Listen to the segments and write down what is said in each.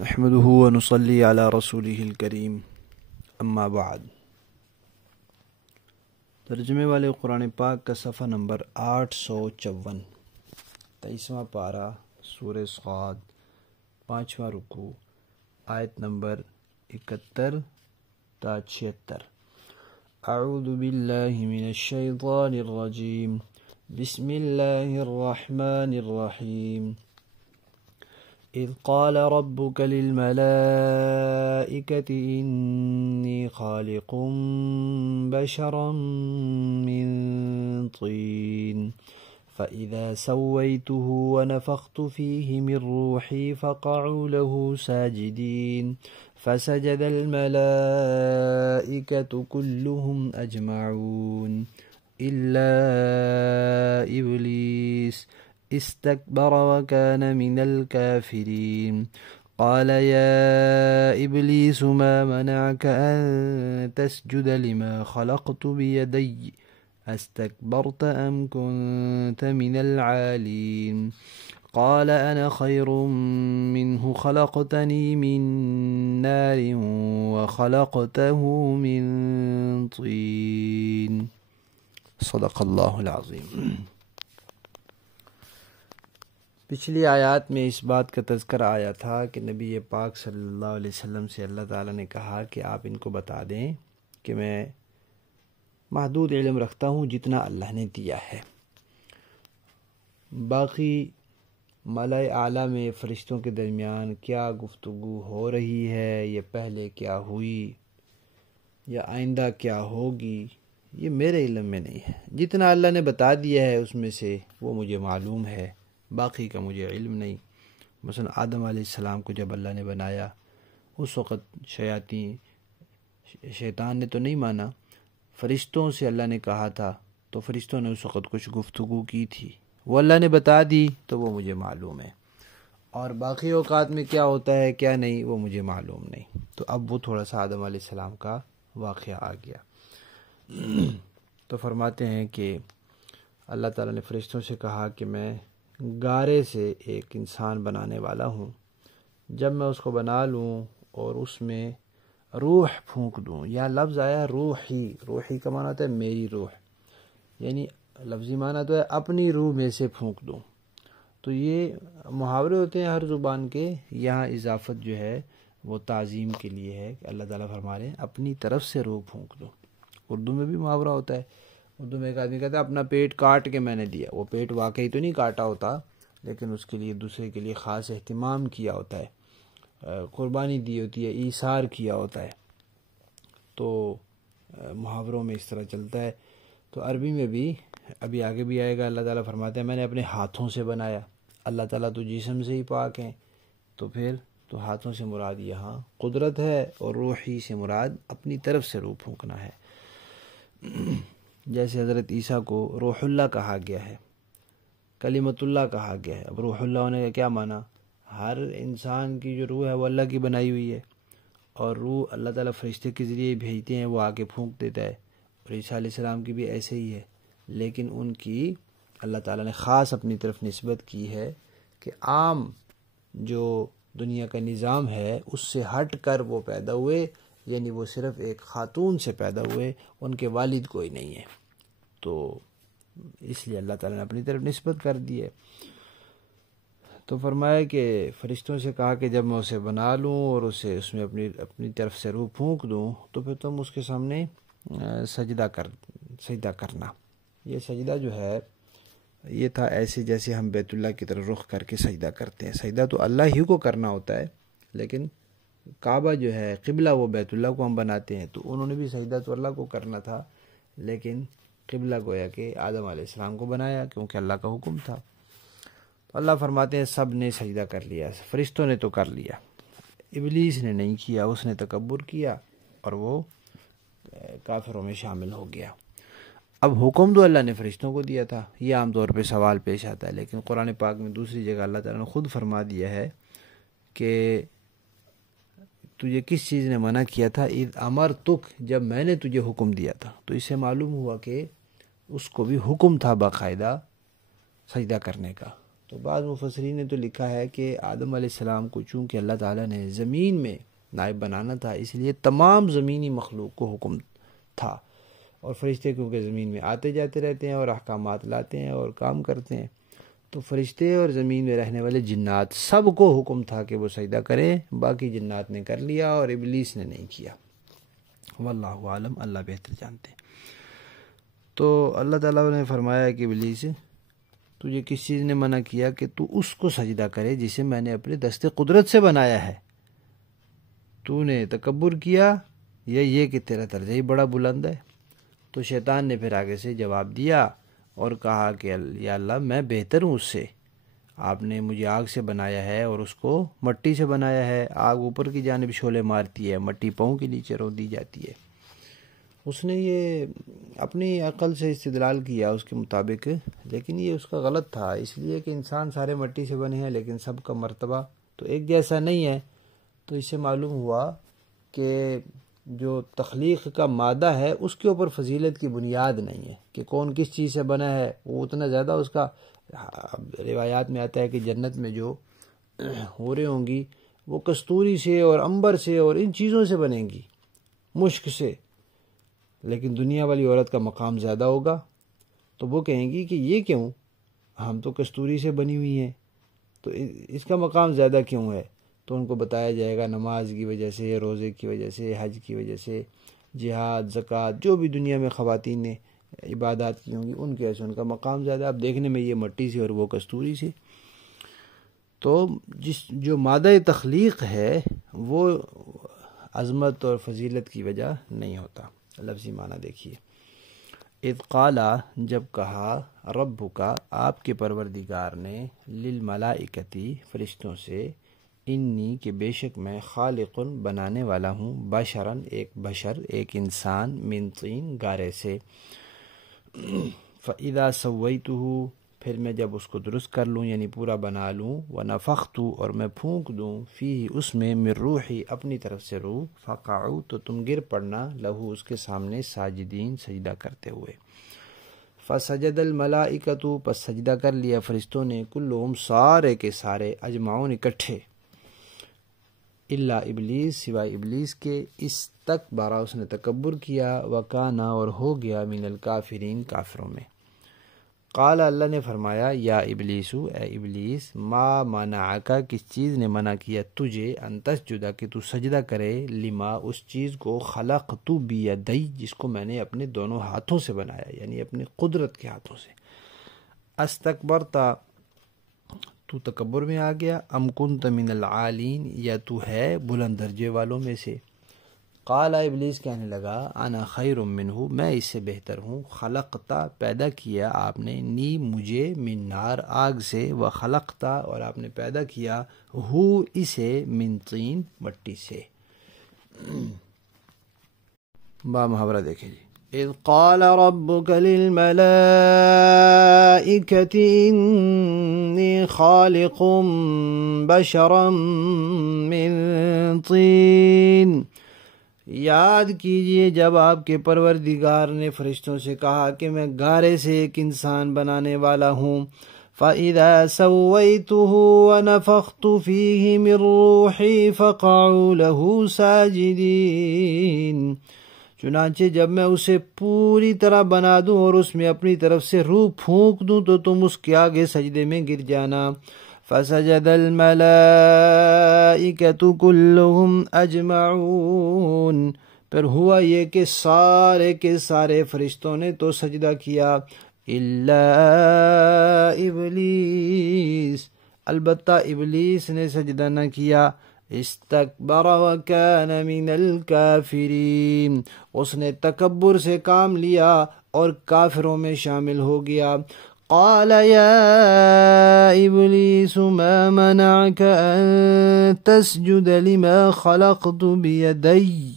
نحمده ونصلي على رسوله الکریم اما بعد۔ ترجمے والے قرآن پاک کا صفحہ نمبر 854، 23واں پارہ، سورہ صاد، 5واں رکوع، آیت نمبر 71 تا 76۔ اعوذ باللہ من الشیطان الرجیم، بسم اللہ الرحمن الرحیم۔ اذ قال ربك للملائكة إني خالق بشرا من طين فإذا سويته ونفخت فيه من روحي فقعوا له ساجدين فسجد الملائكة كلهم أجمعون إلا إبليس استكبر وكان من الكافرين قال يا إبليس ما منعك أن تسجد لما خلقت بيدي استكبرت أم كنت من العالين قال أنا خير منه خلقتني من نار وخلقته من طين صدق اللہ العظیم۔ پچھلی آیات میں اس بات کا تذکرہ آیا تھا کہ نبی پاک صلی اللہ علیہ وسلم سے اللہ تعالیٰ نے کہا کہ آپ ان کو بتا دیں کہ میں محدود علم رکھتا ہوں جتنا اللہ نے دیا ہے، باقی ملائے اعلیٰ میں فرشتوں کے درمیان کیا گفتگو ہو رہی ہے، یہ پہلے کیا ہوئی یا آئندہ کیا ہوگی، یہ میرے علم میں نہیں ہے۔ جتنا اللہ نے بتا دیا ہے اس میں سے وہ مجھے معلوم ہے، باقی کا مجھے علم نہیں۔ مثلا آدم علیہ السلام کو جب اللہ نے بنایا اس وقت شیطان نے تو نہیں مانا، فرشتوں سے اللہ نے کہا تھا تو فرشتوں نے اس وقت کچھ گفتگو کی تھی، وہ اللہ نے بتا دی تو وہ مجھے معلوم ہے، اور باقی اوقات میں کیا ہوتا ہے کیا نہیں وہ مجھے معلوم نہیں۔ تو اب وہ تھوڑا سا آدم علیہ السلام کا واقعہ آ گیا۔ تو فرماتے ہیں کہ اللہ تعالیٰ نے فرشتوں سے کہا کہ میں گارے سے ایک انسان بنانے والا ہوں، جب میں اس کو بنا لوں اور اس میں روح پھونک دوں، یا لفظ آیا روحی کا معنی ہوتا ہے میری روح، یعنی لفظی معنی تو ہے اپنی روح میں سے پھونک دوں۔ تو یہ محاورے ہوتے ہیں ہر زبان کے، یہاں اضافت جو ہے وہ تعظیم کے لیے ہے کہ اللہ تعالیٰ فرما رہے ہیں اپنی طرف سے روح پھونک دو۔ اردو میں بھی محاورہ ہوتا ہے، اردو میں ایک آدمی کہتا ہے اپنا پیٹ کاٹ کے میں نے دیا، وہ پیٹ واقعی تو نہیں کاٹا ہوتا لیکن اس کے لیے دوسرے کے لیے خاص اہتمام کیا ہوتا ہے، قربانی دی ہوتی ہے، ایثار کیا ہوتا ہے۔ تو محاوروں میں اس طرح چلتا ہے۔ تو عربی میں بھی ابھی آگے بھی آئے گا، اللہ تعالیٰ فرماتے ہیں میں نے اپنے ہاتھوں سے بنایا۔ اللہ تعالیٰ تو جسم سے ہی پاک ہیں، تو پھر تو ہاتھوں سے مراد یہاں قدرت ہے، اور روحی سے مراد اپنی طرف سے روح پھونکنا ہے۔ جیسے حضرت عیسیٰ کو روح اللہ کہا گیا ہے، کلمۃ اللہ کہا گیا ہے۔ اب روح اللہ ہونے کا کیا معنی؟ ہر انسان کی جو روح ہے وہ اللہ کی بنائی ہوئی ہے، اور روح اللہ تعالیٰ فرشتے کے ذریعے بھیجتے ہیں، وہ آ کے پھونک دیتا ہے، اور عیسیٰ علیہ السلام کی بھی ایسے ہی ہے، لیکن ان کی اللہ تعالیٰ نے خاص اپنی طرف نسبت کی ہے کہ عام جو دنیا کا نظام ہے اس سے ہٹ کر وہ پیدا ہوئے، یعنی وہ صرف ایک خاتون سے پیدا ہوئے، ان کے والد کوئی نہیں ہے، تو اس لیے اللہ تعالیٰ نے اپنی طرف نسبت کر دی ہے۔ تو فرمایا کہ فرشتوں سے کہا کہ جب میں اسے بنا لوں اور اس میں اپنی طرف سے روح پھونک دوں تو پھر تم اس کے سامنے سجدہ کرنا۔ یہ سجدہ جو ہے یہ تھا ایسے جیسے ہم بیت اللہ کی طرف رخ کر کے سجدہ کرتے ہیں، سجدہ تو اللہ ہی کو کرنا ہوتا ہے، لیکن کعبہ جو ہے قبلہ وہ بیت اللہ کو ہم بناتے ہیں، تو انہوں نے بھی سجدہ تو اللہ کو کرنا تھا، لیکن قبلہ گویا کہ آدم علیہ السلام کو بنایا کیونکہ اللہ کا حکم تھا۔ تو اللہ فرماتے ہیں سب نے سجدہ کر لیا، فرشتوں نے تو کر لیا، ابلیس نے نہیں کیا، اس نے تکبر کیا اور وہ کافروں میں شامل ہو گیا۔ اب حکم تو اللہ نے فرشتوں کو دیا تھا، یہ عام طور پہ سوال پیش آتا ہے، لیکن قرآن پاک میں دوسری جگہ اللہ تعالیٰ نے خود فرما دیا ہے کہ تجھے کس چیز نے منع کیا تھا؟ اذ امرتک، جب میں نے تجھے حکم دیا تھا۔ تو اس سے معلوم ہوا کہ اس کو بھی حکم تھا باقاعدہ سجدہ کرنے کا، تو بعض مفسرین نے تو لکھا ہے کہ آدم علیہ السلام کو چونکہ اللہ تعالیٰ نے زمین میں نائب بنانا تھا، اس لیے تمام زمینی مخلوق کو حکم تھا، اور فرشتے کیونکہ زمین میں آتے جاتے رہتے ہیں اور احکامات لاتے ہیں اور کام کرتے ہیں، تو فرشتے اور زمین میں رہنے والے جنات سب کو حکم تھا کہ وہ سجدہ کریں، باقی جنات نے کر لیا اور ابلیس نے نہیں کیا۔ واللہ عالم، اللہ بہتر جانتے ہیں۔ تو اللہ تعالیٰ نے فرمایا کہ ابلیس، تجھے کس چیز نے منع کیا کہ تو اس کو سجدہ کرے جسے میں نے اپنے دست قدرت سے بنایا ہے؟ تو نے تکبر کیا یا یہ کہ تیرا درجہ ہی بڑا بلند ہے؟ تو شیطان نے پھر آگے سے جواب دیا اور کہا کہ یا اللہ میں بہتر ہوں اس سے، آپ نے مجھے آگ سے بنایا ہے اور اس کو مٹی سے بنایا ہے، آگ اوپر کی جانب شعلے مارتی ہے، مٹی پاؤں کے نیچے رو دی جاتی ہے۔ اس نے یہ اپنی عقل سے استدلال کیا اس کے مطابق، لیکن یہ اس کا غلط تھا، اس لیے کہ انسان سارے مٹی سے بنے ہیں لیکن سب کا مرتبہ تو ایک جیسا نہیں ہے۔ تو اس سے معلوم ہوا کہ جو تخلیق کا مادہ ہے اس کے اوپر فضیلت کی بنیاد نہیں ہے کہ کون کس چیز سے بنا ہے، وہ اتنا زیادہ اس کا، روایات میں آتا ہے کہ جنت میں جو حوریں ہوں گی وہ کستوری سے اور عنبر سے اور ان چیزوں سے بنیں گی، مشک سے، لیکن دنیا والی عورت کا مقام زیادہ ہوگا، تو وہ کہیں گی کہ یہ کیوں، ہم تو کستوری سے بنی ہوئی ہیں، تو اس کا مقام زیادہ کیوں ہے؟ تو ان کو بتایا جائے گا نماز کی وجہ سے، روزے کی وجہ سے، حج کی وجہ سے، جہاد، زکوٰۃ، جو بھی دنیا میں خواتین نے عبادات کی ہوں گی ان کے ایسے ان کا مقام زیادہ، اب دیکھنے میں یہ مٹی سے اور وہ کستوری سے۔ تو جو مادہ تخلیق ہے وہ عظمت اور فضیلت کی وجہ نہیں ہوتا۔ لفظی معنی دیکھیے، اذ قالا، جب کہا، ربک، آپ کے پروردگار نے، للملائکتی، فرشتوں سے، انی، کہ بے شک میں، خالق، بنانے والا ہوں، بشرن، ایک بشر، ایک انسان، من طین، گارے سے، فاذا سویتہ، پھر میں جب اس کو درست کر لوں یعنی پورا بنا لوں، ونفخت، اور میں پھونک دوں، فیہ، اس میں، من روحی، اپنی طرف سے روح، فقعوا، تو تم گر پڑنا، لہو، اس کے سامنے، ساجدین، سجدہ کرتے ہوئے۔ فسجد الملائکۃ، پس سجدہ کر لیا فرشتوں نے، کلہم، سارے کے سارے، اجمعون، اکٹھے، الا ابلیس، سوائے ابلیس کے، استکبر، اس نے تکبر کیا، وکانا، اور ہو گیا، من الکافرین، کافروں میں۔ قال، اللہ نے فرمایا، یا ابلیس، اے ابلیس، ما منعک، کس چیز نے منع کیا تجھے، ان تسجد، کہ تو سجدہ کرے، لما، اس چیز کو، خلقت بیدی، جس کو میں نے اپنے دونوں ہاتھوں سے بنایا، یعنی اپنے قدرت کے ہاتھوں سے، استکبرت، تو تکبر میں آ گیا، ام کنت من العالین، یا تو ہے بلند درجے والوں میں سے۔ قال، ابلیس کہنے لگا، انا خیر منہ، میں اس سے بہتر ہوں، خلقتا، پیدا کیا آپ نے، نی، مجھے، من نار، آگ سے، و خلقتا، اور آپ نے پیدا کیا، ہو، اسے، من طین، مٹی سے۔ با محاورہ دیکھیں جی، اذ قال ربك للملائكة إني خالق بشرا من طين، یاد کیجئے جب آپ کے پروردگار نے فرشتوں سے کہا کہ میں گارے سے ایک انسان بنانے والا ہوں، فَإِذَا سَوَّيْتُهُ وَنَفَخْتُ فِيهِ مِن رُّوحِي فَقَعُوا لَهُ سَاجِدِينَ، چنانچہ جب میں اسے پوری طرح بنا دوں اور اس میں اپنی طرف سے روح پھونک دوں تو تم اس کے آگے سجدے میں گر جانا۔ فسجد الملائکۃ کلہم اجمعون، پھر ہوا یہ کہ سارے کے سارے فرشتوں نے تو سجدہ کیا، الا ابلیس، البتہ ابلیس نے سجدہ نہ کیا، استکبر وکان من الکافرین، اس نے تکبر سے کام لیا اور کافروں میں شامل ہو گیا۔ قال یا ابلیس ما منعک ان تسجد لما خلقت بیدی،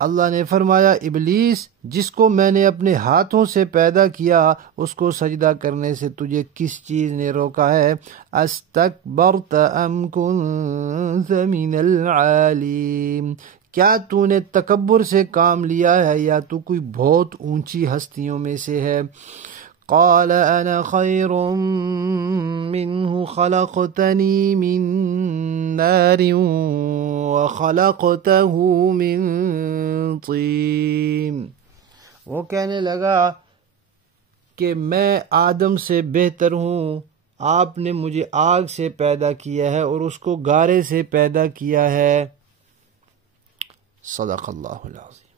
اللہ نے فرمایا، ابلیس، جس کو میں نے اپنے ہاتھوں سے پیدا کیا اس کو سجدہ کرنے سے تجھے کس چیز نے روکا ہے؟ استکبرت ام کنت من العالین، کیا تو نے تکبر سے کام لیا ہے یا تو کوئی بہت اونچی ہستیوں میں سے ہے؟ قال أنا خير منه خلقتني من نار وخلقته من طين. وہ کہنے لگا کہ میں آدم سے بہتر ہوں، آپ نے مجھے آگ سے پیدا کیا ہے اور اس کو گارے سے پیدا کیا ہے۔ صدق اللہ العظیم۔